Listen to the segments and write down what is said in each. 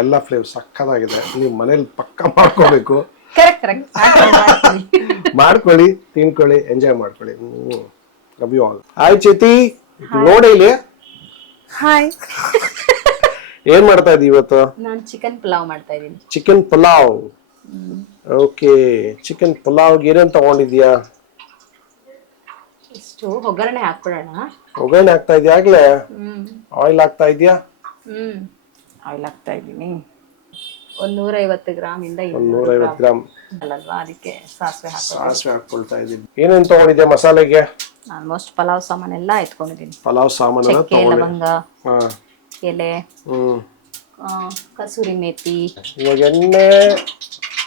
ಎಲ್ಲ ಫ್ಲೇವರ್ ಸಕ್ಕದಾಗಿದೆ. ನೀವು ಮನೇಲಿ ಪಕ್ಕ ಮಾಡ್ಕೋಬೇಕು. ಮಾಡ್ಕೊಳ್ಳಿ ತಿನ್ಕೊಳ್ಳಿ ಎಂಜಾಯ್ ಮಾಡ್ಕೊಳ್ಳಿ. Hmm love you all hi ಚೇತಿ ನೋಡಿ ಇಲ್ಲಿ. ಹಾಯ್ ಏನ್ ಮಾಡ್ತಾ ಇದ್ದೀವಿ ಇವತ್ತು? ನಾನು ಚಿಕನ್ ಪಲಾವ್ ಮಾಡ್ತಾ ಇದ್ದೀನಿ. ಚಿಕನ್ ಪಲಾವ್. ಓಕೆ ಚಿಕನ್ ಪಲಾವ್ಗೆ ಏನೇನು ತಗೊಂಡಿದ್ಯಾ ಇಷ್ಟು ಒಗ್ಗರಣೆ ಹಾಕ್ಬಿಡೋಣ. ಒಗ್ಗರಣೆ ಹಾಕ್ತಾ ಇದೆಯಾ ಆಗ್ಲೇ? ಆಯಿಲ್ ಹಾಕ್ತಾ ಇದೆಯಾ? ಹ್ಮ್. ಆಯಿಲ್ ಹಾಕ್ತಾ ಇದ್ದೀನಿ. ಒಂದು ನೂರೈವತ್ತು ಗ್ರಾಮಿಂದ ಇಂದ ಒಂದ್ ನೂರೈವತ್ತು ಗ್ರಾಮ್ ಅದಕ್ಕೆ ಸಾಸಿವೆ ಹಾಕಿ ಸಾಸಿವೆ ಹಾಕ್ಕೊಳ್ತಾ ಇದ್ದೀನಿ. ಏನೇನು ತಗೊಂಡಿದ್ಯಾ ಮಸಾಲೆಗೆ? ಆಲ್ಮೋಸ್ಟ್ ಪಲಾವ್ ಸಾಮಾನೆಲ್ಲ ಎತ್ಕೊಂಡಿದ್ದೀನಿ. ಪಲಾವ್ ಸಾಮಾನೆಲ್ಲ ಚಕ್ಕೆ ತಗೊಂಡೆ ಲವಂಗ ಹಾ. ಎಲೆ ಹ್ಮ್. ಆ, ಕಸೂರಿ ಮೇಥಿ ಇವಾಗ ಎಣ್ಣೆ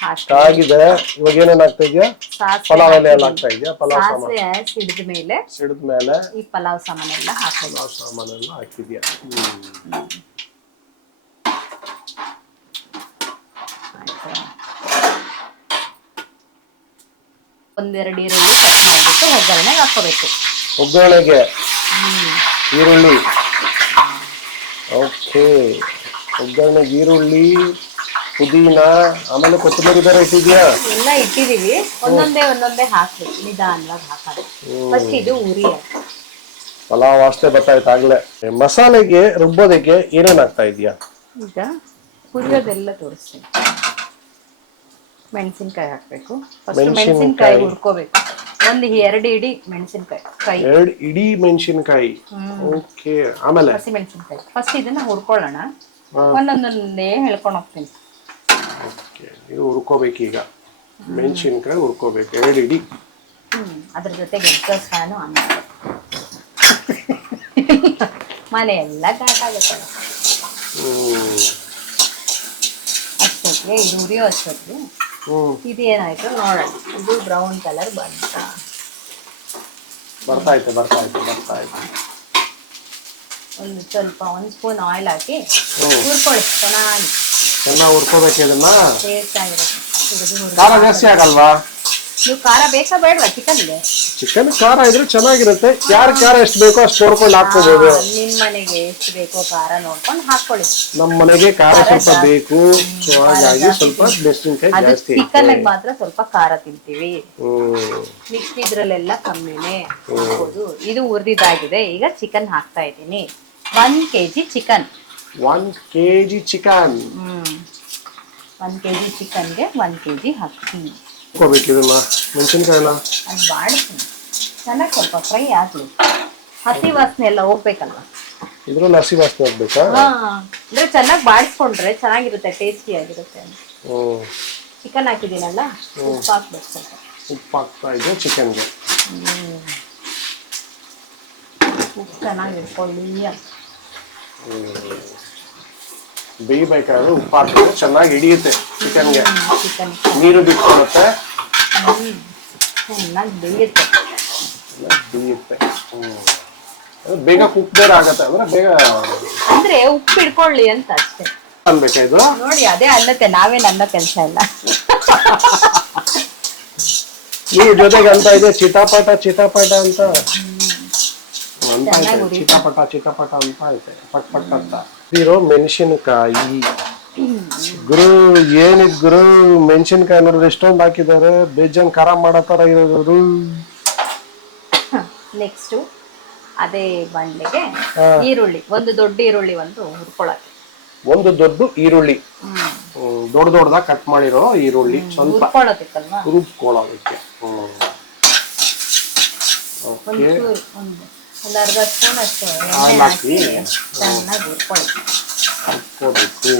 ಅಷ್ಟೇ ಕಾಗಿದೆ. ಇವಾಗ ಏನೇನ್ ಹಾಕ್ತಾ ಇದೆಯಾ? ಸಾಸಿವೆ ಪಲಾವ್ ಎಲೆ ಎಲ್ಲ ಹಾಕ್ತಾ ಇದೆಯಾ? ಪಲಾವ್ ಸಾಮಾನು. ಸಾಸಿವೆ ಸಿಡಿದ ಮೇಲೆ ಸಿಡಿದ ಮೇಲೆ ಈ ಪಲಾವ್ ಸಾಮಾನೆಲ್ಲ ಹಾಕೋದು ಪಲಾವ್ ಸಾಮಾನೆಲ್ಲ ಹಾಕಿದ್ಯಾ? ಹ್ಮ್. ಒಂದೆರಡು ಈರುಳ್ಳಿ ಕಟ್ ಮಾಡಿಬಿಟ್ಟು ಒಗ್ಗರಣೆಗೆ ಹಾಕೋಬೇಕು ಒಗ್ಗರಣೆಗೆ? ಈರುಳ್ಳಿ? ಓಕೆ. ಒಗ್ಗರಣೆಗೆ ಈರುಳ್ಳಿ ಪುದೀನ ಆಮೇಲೆ ಕೊತ್ತಂಬರಿ ಬೇರೆ ಇಟ್ಟಿದ್ಯಾ ಎಲ್ಲ ಇಟ್ಟಿದೀವಿ ಒಂದೊಂದೇ ಒಂದೊಂದೇ ಹಾಕಿ ನಿಧಾನವಾಗಿ ಹಾಕೋದು ಫಸ್ಟ್ ಇದು ಉರಿ ಪಲಾವ್ ವಾಸನೆ ಬರ್ತಾಯ್ತು ಆಗ್ಲೇ. ಮಸಾಲೆಗೆ ರುಬ್ಬೋದಕ್ಕೆ ಏನೇನ್ ಹಾಕ್ತಾ ಇದೆಯಾ? ಈಗ ಹುರಿಯೋದೆಲ್ಲ ತೋರಿಸ್ತೀನಿ. ಮೆಣಸಿನ್ಕಾಯಿ ಹಾಕ್ಬೇಕು. ಫಸ್ಟ್ ಮೆಣಸಿನ್ಕಾಯಿ. ಮೆಣಸಿನ್ಕಾಯಿ ಹುರ್ಕೋಬೇಕು. ಒಂದು ಎರಡು ಇಡಿ ಮೆಣಸಿನ್ಕಾಯಿ ಕೈ. ಎರಡ್ ಇಡೀ ಮೆಣಸಿನಕಾಯಿ. ಓಕೆ ಆಮೇಲೆ? ಹಸಿ ಮೆಣಸಿನ್ಕಾಯಿ. ಫಸ್ಟ್ ಇದನ್ನ ಹುರ್ಕೊಳ್ಳೋಣ. ಒಂದೊಂದೇ ಒಂದೊಂದೊಂದೇ ಹೇಳ್ಕೊಂಡು ಹೋಗ್ತೀನಿ. ಓಕೆ ಇದು ಹುರ್ಕೋಬೇಕೀಗ. ಮೆಣಸಿನಕಾಯಿ ಹುರ್ಕೋಬೇಕು. ಎರಡು ಇಡಿ. ಹ್ಮ್ ಅದ್ರ ಜೊತೆಗೆ ಎಗ್ಗಸ್ ಫ್ಯಾನು ಆನ್ ಮನೆ ಎಲ್ಲ ಘಾಟ್ ಆಗುತ್ತಲ್ಲ ಹ್ಮ್. ಅಷ್ಟೊತ್ತಿಗೆ ಇದು ಉರಿಯೋ ಅಷ್ಟೊತ್ತಿಗೆ ಇದೇನಾಯ್ತು? ನೋಡೋಣ. ಇದು ಬ್ರೌನ್ ಕಲರ್ ಬಂತ. ಬರ್ತಾ ಐತೆ ಬರ್ತಾ ಐತೆ ಬರ್ತಾ ಐತೆ ಒಂದು ಸ್ವಲ್ಪ ಒಂದು ಸ್ಪೂನ್ ಆಯಿಲ್ ಹಾಕಿ ಹುರ್ಕೊಳ್ಳಿ ಚೆನ್ನಾಗಿ. ಚೆನ್ನಾಗಿ ಹುರ್ಕೋಬೇಕು ಇದನ್ನ. ಟೇಸ್ಟ್ ಆಗಿರುತ್ತೆ. ಖಾರ ಜಾಸ್ತಿ ಆಗಲ್ವಾ? ನೀವು ಖಾರ ಬೇಕಾ ಬೇಡವಾ? ಚಿಕನ್ಗೆ? ಚಿಕನ್ ಖಾರ ಇದ್ರೆ ಚೆನ್ನಾಗಿರುತ್ತೆ. ಯಾರು ಖಾರ ಎಷ್ಟು ಬೇಕೋ ಅಷ್ಟು ನೋಡ್ಕೊಂಡು ಹಾಕ್ಕೋಬಹುದು ನಿಮ್ಮ ಮನೆಗೆ ಎಷ್ಟು ಬೇಕೋ ಖಾರ ನೋಡ್ಕೊಂಡು ಹಾಕೊಳ್ಳಿ ನಮ್ಮ ಮನೆಗೆ ಖಾರ ಸ್ವಲ್ಪ ಬೇಕು. ಸೊ ಹಾಗಾಗಿ ಸ್ವಲ್ಪ ಮೆಣಸಿನಕಾಯಿ ಅದು ಜಾಸ್ತಿ ಚಿಕನ್ ಮಾತ್ರ ಸ್ವಲ್ಪ ಖಾರ ತಿಂತೀವಿ. ಮಿಕ್ಸ್ ಇದ್ರಲ್ಲೆಲ್ಲ ಕಮ್ಮಿನೇ ಹಾಕ್ಬೋದು. ಇದು ಹುರಿದಿದ್ದಾಗಿದೆ ಈಗ ಚಿಕನ್ ಹಾಕ್ತಾ ಇದ್ದೀನಿ. One K G chicken. One K G chicken. ಹ್ಮ್. ಒನ್ ಕೆ ಜಿ ಚಿಕನ್ಗೆ ಒನ್ ಕೆ ಜಿ ಅಕ್ಕಿ. ಹಾಕೋಬೇಕು ಇದನ್ನ ಮೆಣಸಿನಕಾಯಿನ? ಅದು ಚೆನ್ನಾಗಿ ಸ್ವಲ್ಪ ಫ್ರೈ ಆಗಲಿ ಹಸಿ ವಾಸನೆ ಎಲ್ಲ ಹೋಗ್ಬೇಕಲ್ಲ ಇದ್ರಲ್ಲಿ ಹಸಿ ವಾಸನೆ ಹೋಗ್ಬೇಕಾ? ಹಾ. ಅಂದ್ರೆ ಚೆನ್ನಾಗಿ ಬಾಡಿಸ್ಕೊಂಡ್ರೆ ಚೆನ್ನಾಗಿರುತ್ತೆ ಟೇಸ್ಟಿ ಆಗಿರುತ್ತೆ ಹ್ಞೂ ಚಿಕನ್ ಹಾಕಿದ್ದೀನಲ್ಲ? ಉಪ್ಪು ಹಾಕ್ಬೇಕು ಸ್ವಲ್ಪ. ಉಪ್ಪು ಹಾಕ್ತಾ ಇದೆ ಚಿಕನ್ಗೆ ಉಪ್ಪು ಚೆನ್ನಾಗಿ ಇಟ್ಕೊಳ್ಳಿ ಅಂತ ಬೇಯಬೇಕಾದ್ರೆ ಉಪ್ಪು ಹಾಕಿದ್ರೆ ಚೆನ್ನಾಗಿ ಹಿಡಿಯುತ್ತೆ ಚಿಕನ್ಗೆ. ಚಿಕನ್ ನೀರು ಬಿಟ್ಕೊಡುತ್ತೆ. ಚೆನ್ನಾಗಿ ಬೇಯುತ್ತೆ. ಬೇಯುತ್ತೆ. ಹ್ಞೂ ಬೇಗ ಕುಕ್ ಬೇರೆ ಆಗತ್ತೆ ಅಂದ್ರೆ ಬೇಗ ಅಂದ್ರೆ ಉಪ್ಪು ಇಟ್ಕೊಳ್ಳಿ ಅಂತ ಅಷ್ಟೇ. ಅನ್ಬೇಕಾ ಇದು? ನೋಡಿ ಅದೇ ಅನ್ನತ್ತೆ ನಾವೇನ್ ಅನ್ನೋ ಕೆಲಸ ಇಲ್ಲ. ಈ ಜೊತೆಗೆ ಅಂತ ಇದೆ ಚಿಟಾಪಟ ಚಿಟಾಪಟ ಅಂತ. ಚಿಟಾಪಟ ಚಿಟಾಪಟ ಅಂತ ಐತೆ ಪಟ್ ಪಟ್ ಅಂತ. ಇರೋ ಮೆಣಸಿನಕಾಯಿ. ಗುರು ಏನಿದ್ ಗುರು? ಮೆಣಸಿನಕಾಯಿ ನೋಡಿದ್ರೆ ಎಷ್ಟೊಂದು ಹಾಕಿದ್ದಾರೆ. ಬೇಜಾನ್ ಖಾರ ಮಾಡತ್ತಾರ ತರ ಇರೋದು ನೆಕ್ಸ್ಟ್ ಅದೇ ಬಂಡೆಗೆ ಹಾ. ಈರುಳ್ಳಿ ಒಂದು ದೊಡ್ಡ ಈರುಳ್ಳಿ ಒಂದು ಹುರ್ಕೊಳಕ್ಕೆ ಒಂದು ದೊಡ್ಡ ಈರುಳ್ಳಿ. ದೊಡ್ಡ ದೊಡ್ಡದಾಗ ಕಟ್ ಮಾಡಿರೋ ಈರುಳ್ಳಿ ಸ್ವಲ್ಪ ರುಬ್ಕೊಳ್ಳೋದಕ್ಕೆ ಹ್ಮ್. ಓಕೆ. ಒಂದು ಒಂದು ಅರ್ಧ ಸ್ಪೂನ್ ಅಷ್ಟು ಎಣ್ಣೆ ಹಾಲ್ ಹಾಕಿ ಹಾಕಿ, ಚೆನ್ನಾಗಿ ಹುರ್ಕೊಳ್ಳಿ. ಹಾಕ್ಕೋಬೇಕು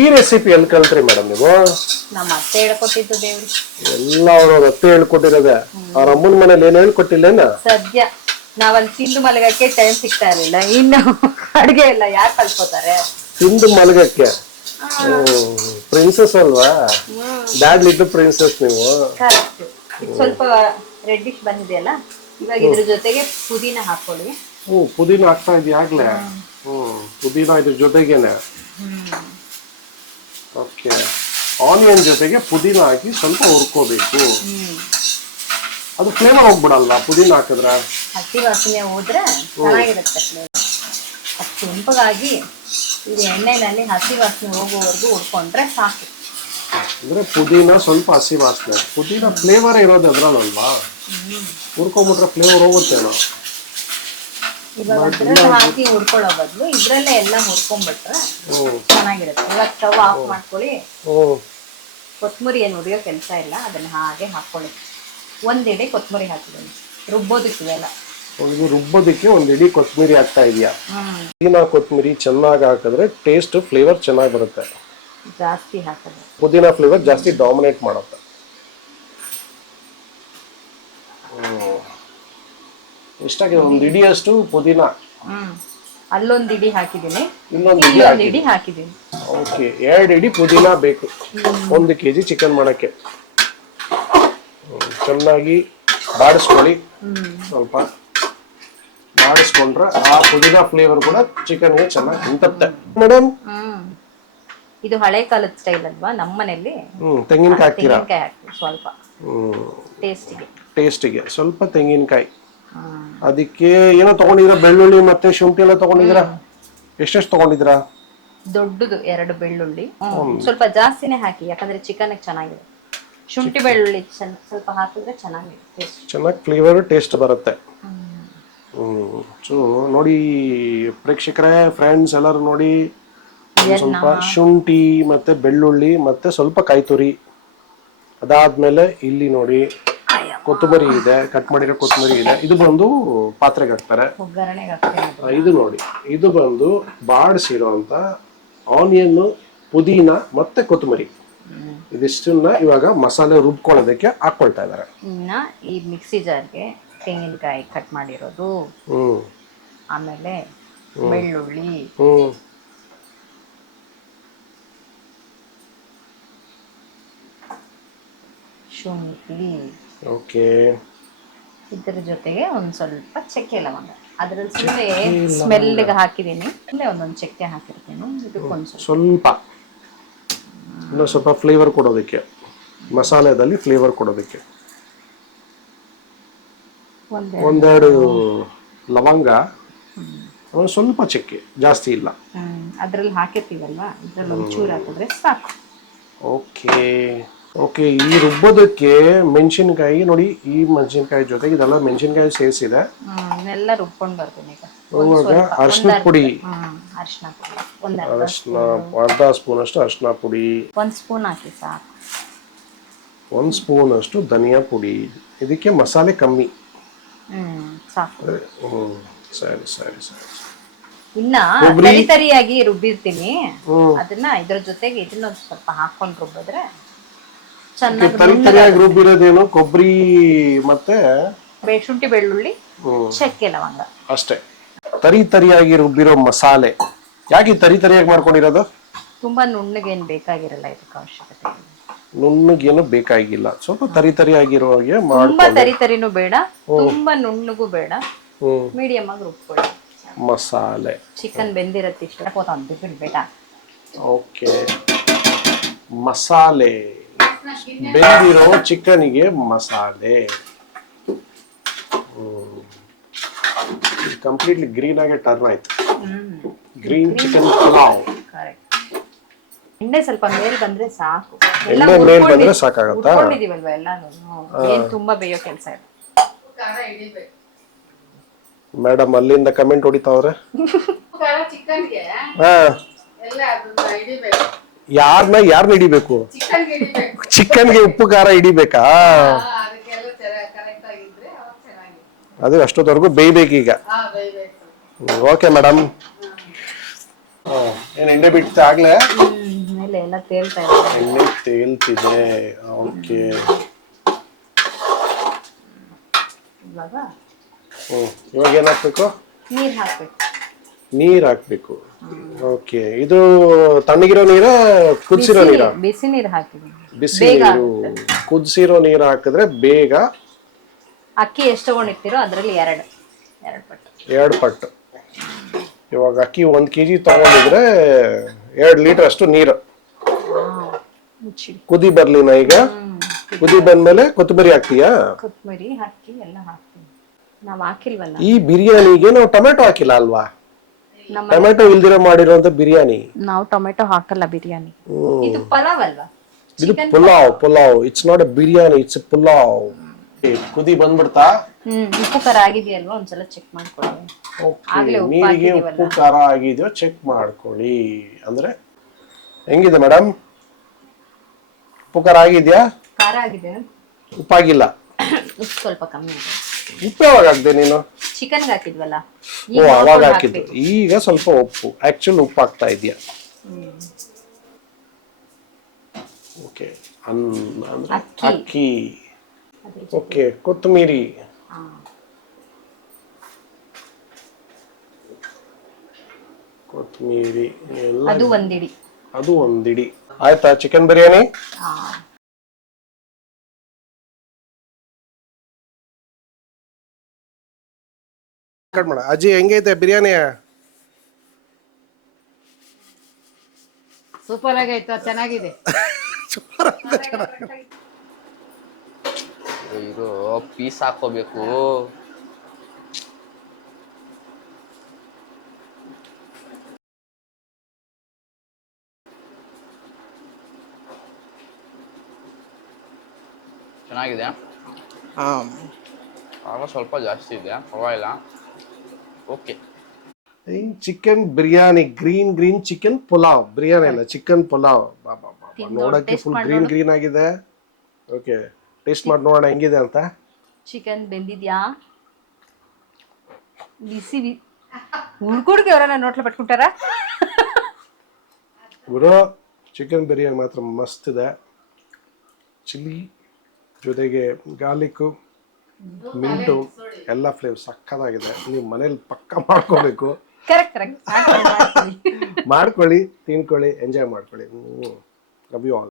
ಈ ರೆಸಿಪಿ ಎಲ್ಲಿ ಕಲ್ತ್ರಿ ಮೇಡಮ್ ನೀವು? ನಮ್ಮ ಅತ್ತೆ ಹೇಳ್ಕೊಟ್ಟಿದ್ದು ದೇವ್ರಿ. ಎಲ್ಲ ಅವ್ರ ಅತ್ತೆ ಹೇಳ್ಕೊಟ್ಟಿರೋದೆ. ಅವ್ರ ಅಮ್ಮನ ಮನೇಲಿ ಏನ್ ಹೇಳ್ಕೊಟ್ಟಿಲ್ಲೇನ? ಸದ್ಯ ನಾವಲ್ಲಿ ತಿಂದು ಮಲಗಕ್ಕೆ ಟೈಮ್ ಸಿಗ್ತಾ ಇರಲಿಲ್ಲ. ಇನ್ನು ಅಡ್ಗೆ ಇಲ್ಲ ಯಾರು ಕಲ್ತ್ಕೋತಾರೆ? ತಿಂದು ಮಲಗಕ್ಕೆ? ಪ್ರಿನ್ಸಸ್ ಅಲ್ವಾ? ಡ್ಯಾಡ್ ಲಿಟ್ಟು ಪ್ರಿನ್ಸಸ್ ನೀವು. ಸ್ವಲ್ಪ ರೆಡ್ಡಿಶ್ ಬಂದಿದೆಯಲ್ಲ? ಇವಾಗ ಇದ್ರ ಜೊತೆಗೆ ಪುದೀನ ಹಾಕೊಳ್ಳಿ. ಓ ಪುದೀನ ಹಾಕ್ತಾ ಇದೀಯ ಆಗ್ಲೇ? ಹ್ಮ್ ಪುದೀನ ಇದ್ರ ಜೊತೆಗೇನೆ. ಓಕೆ. ಆನಿಯನ್ ಜೊತೆಗೆ ಪುದೀನ ಹಾಕಿ ಸ್ವಲ್ಪ ಹುರ್ಕೋಬೇಕು. ಅದು ಫ್ಲೇವರ್ ಹೋಗ್ಬಿಡಲ್ಲ ಪುದೀನ ಹಾಕಿದ್ರೆ? ಹಸಿ ವಾಸನೆ ಹೋದ್ರೆ ಚೆನ್ನಾಗಿರುತ್ತೆ. ಅದು ಕೆಂಪಗಾಗಿ ಇದು ಎಣ್ಣೆನಲ್ಲಿ ಹಸಿ ವಾಸನೆ ಹೋಗುವವರೆಗೂ ಹುಡ್ಕೊಂಡ್ರೆ ಸಾಕು. ಅಂದ್ರೆ ಪುದೀನ ಸ್ವಲ್ಪ ಹಸಿ ವಾಸನೆ. ಪುದೀನ ಫ್ಲೇವರ್ ಇರೋದು ಅದ್ರಲ್ಲಲ್ವಾ? ಹುರ್ಕೊಂಬಿಟ್ರೆ ಫ್ಲೇವರ್ ಹೋಗುತ್ತೆ ಇವಾಗ ಅದ್ರಲ್ಲಿ ಹಾಕಿ ಹುಡ್ಕೊಳ್ಳೋ ಬದಲು ಇದ್ರಲ್ಲೇ ಎಲ್ಲ ಹುರ್ಕೊಂಡ್ಬಿಟ್ರೆ ಚೆನ್ನಾಗಿರುತ್ತೆ. ಇವಾಗ ಸ್ಟವ್ ಆಫ್ ಮಾಡ್ಕೊಳ್ಳಿ. ಕೊತ್ತಂಬರಿ ಏನು ಹುರಿಯೋ ಕೆಲಸ ಇಲ್ಲ. ಅದನ್ನ ಹಾಗೆ ಹಾಕೊಳ್ಳಿ. ಒಂದೆಡೆ ಕೊತ್ತಂಬರಿ ಹಾಕಿದ್ದೀನಿ. ರುಬ್ಬೋದಿಕ್ಕೆ ಒಂದು ರುಬ್ಬೋದಕ್ಕೆ ಒಂದು ಇಡೀ ಕೊತ್ತಂಬರಿ ಹಾಕ್ತಾ ಇದೆಯಾ? ಪುದೀನ ಕೊತ್ತಂಬರಿ ಚೆನ್ನಾಗಿ ಹಾಕಿದ್ರೆ ಟೇಸ್ಟ್ ಫ್ಲೇವರ್ ಚೆನ್ನಾಗಿ ಬರುತ್ತೆ. ಜಾಸ್ತಿ ಹಾಕಿದ್ರೆ ಪುದೀನ ಫ್ಲೇವರ್ ಜಾಸ್ತಿ ಡಾಮಿನೇಟ್ ಮಾಡುತ್ತೆ. ಎಷ್ಟಾಗಿದೆ? ಒಂದು ಇಡಿಯಷ್ಟು ಪುದೀನ? ಹ್ಮ್. ಅಲ್ಲೊಂದು ಇಡಿ ಹಾಕಿದ್ದೀನಿ. ಇನ್ನೊಂದು ಇಡಿ ಇಲ್ಲೊಂದ್ ಇಡಿ ಹಾಕಿದ್ದೀನಿ. ಓಕೆ. ಎರಡು ಇಡಿ ಪುದೀನ ಬೇಕು. ಒಂದು ಕೆ ಜಿ ಚಿಕನ್ ಮಾಡೋಕ್ಕೆ. ಹ್ಮ್, ಚೆನ್ನಾಗಿ ಬಾಡಿಸ್ಕೊಳ್ಳಿ. ಹ್ಮ್. ಸ್ವಲ್ಪ ಬಾಡಿಸ್ಕೊಂಡ್ರೆ ಆ ಪುದೀನ ಫ್ಲೇವರ್ ಕೂಡ ಚಿಕನ್ಗೆ ಚೆನ್ನಾಗಿ ಹಿಂತತ್ತೆ ಮೇಡಮ್ ಹ್ಮ್. ಇದು ಹಳೆ ಕಾಲದ ಸ್ಟೈಲ್ ಅಲ್ವಾ? ನಮ್ಮನೇಲಿ. ಹ್ಮ್. ತೆಂಗಿನಕಾಯಿ ಹಾಕ್ತೀರಾ? ತೆಂಗಿನಕಾಯಿ ಹಾಕ್ತೀವಿ ಸ್ವಲ್ಪ. ಹ್ಮ್. ಟೇಸ್ಟಿಗೆ ಟೇಸ್ಟಿಗೆ ಸ್ವಲ್ಪ ತೆಂಗಿನಕಾಯಿ. ಅದಕ್ಕೆ ಏನೋ ತಗೊಂಡಿದ್ರ ಬೆಳ್ಳುಳ್ಳಿ ಮತ್ತೆ ಶುಂಠಿ ಎಲ್ಲ ತಗೊಂಡಿದ್ರ ಎಷ್ಟೆಷ್ಟು ತಗೊಂಡಿದ್ರ ದೊಡ್ಡದು ಎರಡು ಬೆಳ್ಳುಳ್ಳಿ. ಸ್ವಲ್ಪ ಜಾಸ್ತಿನೇ ಹಾಕಿ ಯಾಕಂದ್ರೆ ಚಿಕನ್ ಚೆನ್ನಾಗಿದೆ. ಶುಂಠಿ ಬೆಳ್ಳುಳ್ಳಿ ಸ್ವಲ್ಪ ಹಾಕಿದ್ರೆ ಚೆನ್ನಾಗಿದೆ ಚೆನ್ನಾಗಿ ಫ್ಲೇವರ್ ಟೇಸ್ಟ್ ಬರುತ್ತೆ. ಸೊ ನೋಡಿ ಪ್ರೇಕ್ಷಕರೇ ಫ್ರೆಂಡ್ಸ್ ಎಲ್ಲರೂ ನೋಡಿ ಸ್ವಲ್ಪ ಶುಂಠಿ ಮತ್ತೆ ಬೆಳ್ಳುಳ್ಳಿ ಮತ್ತೆ ಸ್ವಲ್ಪ ಕಾಯಿ ತುರಿ ಅದಾದ್ಮೇಲೆ ಇಲ್ಲಿ ನೋಡಿ ಕೊತ್ತಂಬರಿ ಇದೆ ಕಟ್ ಮಾಡಿರೋ ಕೊತ್ತಂಬರಿ ಇದೆ. ಇದು ಬಂದು ಪಾತ್ರೆಗೆ ಹಾಕ್ತಾರೆ. ಒಗ್ಗರಣೆಗೆ ಹಾಕ್ತೀನಿ ಅದು. ಇದು ನೋಡಿ. ಇದು ಬಂದು ಬಾಡಿಸಿರುವಂತ ಆನಿಯನ್ ಪುದೀನ ಮತ್ತೆ ಕೊತ್ತಂಬರಿ. ಇದಿಷ್ಟನ್ನ ಇವಾಗ ಮಸಾಲೆ ರುಬ್ಕೊಳ್ಳೋದಕ್ಕೆ ಹಾಕೊಳ್ತಾ ಇದ್ದಾರೆ. ಇನ್ನ ಈ ಮಿಕ್ಸಿ ಜಾರ್ಗೆ ತೆಂಗಿನಕಾಯಿ ಕಟ್ ಮಾಡಿರೋದು. ಹ್ಮ್. ಆಮೇಲೆ ಬೆಳ್ಳುಳ್ಳಿ. ಹ್ಮ್. ಶುಂಠಿ. ಓಕೆ ಇದ್ರ ಜೊತೆಗೆ ಒಂದ್ ಸ್ವಲ್ಪ ಚಕ್ಕೆ ಲವಂಗ ಅದರಲ್ಲಿ ಸುಮ್ಮನೆ ಸ್ಮೆಲ್ಗೆ ಹಾಕಿದ್ದೀನಿ ಇಲ್ಲೇ ಒಂದೊಂದು ಚಕ್ಕೆ ಹಾಕಿರ್ತೀನಿ. ಇದಕ್ಕೊಂದು ಸ್ವಲ್ಪ. ಸ್ವಲ್ಪ. ಇನ್ನು ಸ್ವಲ್ಪ ಫ್ಲೇವರ್ ಕೊಡೋದಕ್ಕೆ. ಮಸಾಲೆದಲ್ಲಿ ಫ್ಲೇವರ್ ಕೊಡೋದಕ್ಕೆ. ಒಂದೇ ಒಂದೆರಡು ಲವಂಗ. ಒಂದು ಸ್ವಲ್ಪ ಚಕ್ಕೆ. ಜಾಸ್ತಿ ಇಲ್ಲ. ಅದರಲ್ಲಿ ಅದ್ರಲ್ಲಿ ಹಾಕಿರ್ತೀವಲ್ವಾ? ಇದ್ರಲ್ಲಿ ಒಂಚೂರು ಹಾಕಿದ್ರೆ ಸಾಕು. ಓಕೆ ಓಕೆ ಈ ರುಬ್ಬೋದಕ್ಕೆ ಮೆಣಸಿನ್ಕಾಯಿ ನೋಡಿ ಈ ಮೆಣಸಿನಕಾಯಿ ಜೊತೆಗೆ ಇದೆಲ್ಲ ಮೆಣಸಿನ್ಕಾಯಿ ಸೇರಿಸಿದೆ. ಇದನ್ನೆಲ್ಲ ರುಬ್ಕೊಂಡ್ ಬರ್ತೀನಿ ಈಗ. ಇವಾಗ ಅರಿಶಿನ ಪುಡಿ. ಅರ್ಶಿನ ಪುಡಿ ಒಂದ್ ಅರ್ಧ. ಅರಿಶಿನ ಅರ್ಧ ಸ್ಪೂನ್ ಅಷ್ಟು ಅರಿಶಿನ ಪುಡಿ. ಒಂದ್ ಸ್ಪೂನ್ ಹಾಕಿ ಸಾಕು. ಒಂದು ಸ್ಪೂನ್ ಅಷ್ಟು ಧನಿಯಾ ಪುಡಿ. ಇದಕ್ಕೆ ಮಸಾಲೆ ಕಮ್ಮಿ. ಹ್ಮ್ ಸರಿ ಸರಿ ಸರಿ. ಇನ್ನ? ತರಿ ತರಿಯಾಗಿ ರುಬ್ಬಿರ್ತೀನಿ. ಅದನ್ನ ಇದ್ರ ಜೊತೆಗೆ ಇದನ್ನ ಸ್ವಲ್ಪ ಹಾಕೊಂಡು ರುಬ್ಬಿದ್ರೆ ಚೆನ್ನಾಗಿ ತರಿ ತರಿಯಾಗಿ ರುಬ್ಬಿರೋದೇನು? ಕೊಬ್ಬರಿ ಮತ್ತೆ? ಶುಂಠಿ ಬೆಳ್ಳುಳ್ಳಿ ಚಕ್ಕೆ ಲವಂಗ. ಅಷ್ಟೇ. ತರಿ ತರಿಯಾಗಿ ರುಬ್ಬಿರೋ ಮಸಾಲೆ. ಯಾಕೆ ತರಿ ತರಿಯಾಗಿ ಮಾಡ್ಕೊಂಡಿರೋದು? ತುಂಬಾ ನುಣ್ಣಗೇನ್ ಬೇಕಾಗಿರಲ್ಲ ಇದಕ್ಕೆ ಅವಶ್ಯಕತೆ. ನುಣ್ಣಗೇನು ಬೇಕಾಗಿಲ್ಲ. ಸ್ವಲ್ಪ ತರಿ ತರಿಯಾಗಿರೋ ಹಾಗೆ ತುಂಬಾ ತರಿ ತರಿನು ಬೇಡ ತುಂಬಾ ನುಣ್ಣಗೂ ಬೇಡ. ಮೀಡಿಯಂ ಆಗಿ ರುಬ್ಬಿಕೊಳ್ಳಿ ಮಸಾಲೆ. ಚಿಕನ್ ಬೆಂದಿರತ್ತೆ ಇಷ್ಟ ಅದು ಬೇಡ ಓಕೆ. ಮಸಾಲೆ. ಬೆಂದಿರೋ ಚಿಕನಿಗೆ ಮಸಾಲೆ. ಕಂಪ್ಲೀಟ್ಲಿ ಗ್ರೀನ್ ಆಗಿ ಟರ್ನ್ ಆಯ್ತು. Green chicken pulao. ಎಣ್ಣೆ ಸ್ವಲ್ಪ ಮೇಲ್ ಬಂದ್ರೆ ಸಾಕು. ಎಣ್ಣೆ ಮೇಲ್ ಬಂದ್ರೆ ಸಾಕಾಗತ್ತಾ? ಹುರ್ಕೊಂಡಿದೀವಲ್ವಾ ಎಲ್ಲಾನು? ಏನ್ ತುಂಬಾ ಬೇಯೋ ಕೆಲಸ ಇಲ್ಲ. ಮೇಡಮ್ ಅಲ್ಲಿಂದ ಕಮೆಂಟ್ ಹೊಡಿತಾವ್ರೆ? ಚಿಕನ್ಗೆ? ಹಾ. ಎಲ್ಲ ಹಿಡಿಬೇಕು ಯಾರನ್ನ ಯಾರನ್ನ ಹಿಡಿಬೇಕು? ಚಿಕನ್ಗೆ ಉಪ್ಪು ಖಾರ ಹಿಡಿಬೇಕಾ? ಆ, ಅದಕ್ಕೆಲ್ಲ ಕರೆಕ್ಟ್ ಆಗಿದ್ರೆ ಅವಾಗ ಚೆನ್ನಾಗಿ ಅದು ಅಷ್ಟೊತ್ತವರೆಗೂ ಬೇಯ್ಬೇಕು ಈಗ. ಬೇಯ್ಬೇಕು. ಓಕೆ ಮೇಡಮ್ ಏನು ಎಣ್ಣೆ ಬಿಟ್ಟು ಆಗ್ಲೇ? ಎಣ್ಣೆ ತೇಲ್ತಿದೆ ಓಕೆ. ಇವಾಗ? ಹ್ಮ್ ಇವಾಗ ಏನ್ ಹಾಕ್ಬೇಕು. ನೀರ್ ಹಾಕ್ಬೇಕು. ಓಕೆ. ಇದು ತಣ್ಣಗಿರೋ ನೀರ ಕುದಿಸಿರೋ ನೀರ? ಬಿಸಿ ನೀರು ಹಾಕಿದೀನಿ ಬಿಸಿ ನೀರು ಕುದಿಸಿರೋ ನೀರು ಹಾಕಿದ್ರೆ ಬೇಗ ಅಕ್ಕಿ ಎಷ್ಟು ತಗೊಂಡಿರ್ತೀರೋ ಅದರಲ್ಲಿ ಎರಡು ಎರಡು ಪಟ್ಟು. ಎರಡು ಪಟ್ಟು. ಇವಾಗ ಅಕ್ಕಿ ಒಂದು ಕೆ ಜಿ ತಗೊಂಡಿದ್ರೆ ಎರಡು ಲೀಟರ್ ಅಷ್ಟು ನೀರು. ಕುದಿ ಬರ್ಲಿನ ಈಗ. ಕುದಿ ಬಂದ್ಮೇಲೆ ಕೊತ್ತಂಬರಿ ಹಾಕ್ತೀಯಾ? ಕೊತ್ತಂಬರಿ ಹಾಕಿ ಎಲ್ಲ ಹಾಕ್ತೀನಿ. ನಾವು ಹಾಕಿಲ್ವಲ್ಲ? ಈ ಬಿರಿಯಾನಿಗೆ ನಾವು ಟೊಮೆಟೊ ಹಾಕಿಲ್ಲ ಅಲ್ವಾ? ಟೊಮೆಟೊ ಇಲ್ದಿರ ಮಾಡಿರುವಂತ ಬಿರಿಯಾನಿ. ನಾವು ಟೊಮೆಟೊ ಹಾಕಲ್ಲ ಬಿರಿಯಾನಿ. ಇದು ಪಲಾವ್ ಅಲ್ವಾ ಇದು pulao? Pulao it's not a biryani it's a pulao. ಕುದಿ ಬಂದ್ಬಿಡ್ತಾ? ಹ್ಮ್ ಉಪ್ಪು ಖಾರ ಆಗಿದೆಯಲ್ವಾ? ಒಂದ್ಸಲ ಚೆಕ್ ಮಾಡ್ಕೊಳ್ಳಿ. ಆಗ್ಲೇ ಉಪ್ಪು ನೀರಿಗೆ ಉಪ್ಪು ಖಾರ ಆಗಿದೆಯೋ ಚೆಕ್ ಮಾಡ್ಕೊಳ್ಳಿ. ಅಂದ್ರೆ ಹೆಂಗಿದೆ ಮೇಡಮ್ ಉಪ್ಪು ಖಾರ ಆಗಿದೆಯಾ? ಖಾರ ಆಗಿದೆ ಉಪ್ಪಾಗಿಲ್ಲ. ಉಪ್ಪು ಸ್ವಲ್ಪ ಕಮ್ಮಿ ಇದೆ ಉಪ್ಪು ಯಾವಾಗ ಹಾಕ್ದೆ ನೀನು? ಚಿಕನ್ ಹಾಕಿದ್ವಲ್ಲ. ಓ ಈಗ ಅವಾಗ ನೋಡ್ಕೊಂಡು ಹಾಕಿದ್ದು. ಹಾಕ್ಬೇಕು. ಈಗ ಸ್ವಲ್ಪ ಉಪ್ಪು. ಆಕ್ಚುಲ್ ಉಪ್ಪು ಹಾಕ್ತಾ ಇದೆಯಾ ಓಕೆ ಅನ್ನ ಅಂದ್ರೆ ಅಕ್ಕಿ. ಅಕ್ಕಿ. ಅದೇ. ಓಕೆ ಕೊತ್ತಂಬರಿ. ಹಾ. ಕೊತ್ತಂಬರಿ. ಎಲ್ಲ ಅದು ಒಂದಿಡಿ. ಅದು ಒಂದಿಡಿ. ಆಯ್ತಾ? ಚಿಕನ್ ಬಿರಿಯಾನಿ ಹಾ. ಕಟ್ ಮಾಡ. ಅಜ್ಜಿ ಹೆಂಗೈತೆ ಬಿರಿಯಾನಿ? ಸೂಪರ್ ಆಗೈತೆ? ಚೆನ್ನಾಗಿದೆ. ಸೂಪರ್ ಇದು ಪೀಸ್ ಹಾಕೋಬೇಕು ಚೆನ್ನಾಗಿದೆ ಆಗ ಸ್ವಲ್ಪ ಜಾಸ್ತಿ ಇದೆ ಪರವಾಗಿಲ್ಲ. Okay chicken biryani green green chicken pulao biryani ಅಲ್ಲ ಚಿಕನ್ ಪುಲಾವ್ ಬಾ ಬಾ ಬಾ, ಬಾ. ನೋಡಕ್ಕೆ ಫುಲ್ ಗ್ರೀನ್ ಗ್ರೀನ್ ಆಗಿದೆ. ಓಕೆ ಟೇಸ್ಟ್ ಮಾಡಿ ನೋಡೋಣ ಹೆಂಗಿದೆ ಅಂತ? ಚಿಕನ್ ಬೆಂದಿದ್ಯಾ? ಬಿಸಿ ಬಿ ಹುಡ್ಗುಡ್ಗೆ ಅವರನ್ನ ನೋಟ್ಲ ಪಟ್ಕೊಂಟಾರ ಗುರು ಚಿಕನ್ ಬಿರಿಯಾನಿ ಮಾತ್ರ ಮಸ್ತ್ ಇದೆ. ಚಿಲ್ಲಿ ಜೊತೆಗೆ ಗಾರ್ಲಿಕ್ಕು ಮಿಂಟು ಎಲ್ಲ ಫ್ಲೇವ್ ಸಕ್ಕತ್ತಾಗಿದೆ ನೀವು ಮನೇಲಿ ಪಕ್ಕ ಮಾಡ್ಕೋಬೇಕು. ಕರೆಕ್ಟ್ ಕರೆಕ್ಟ್ ಮಾಡ್ಕೊಳ್ಳಿ ತಿನ್ಕೊಳ್ಳಿ ಎಂಜಾಯ್ ಮಾಡ್ಕೊಳ್ಳಿ. Love you all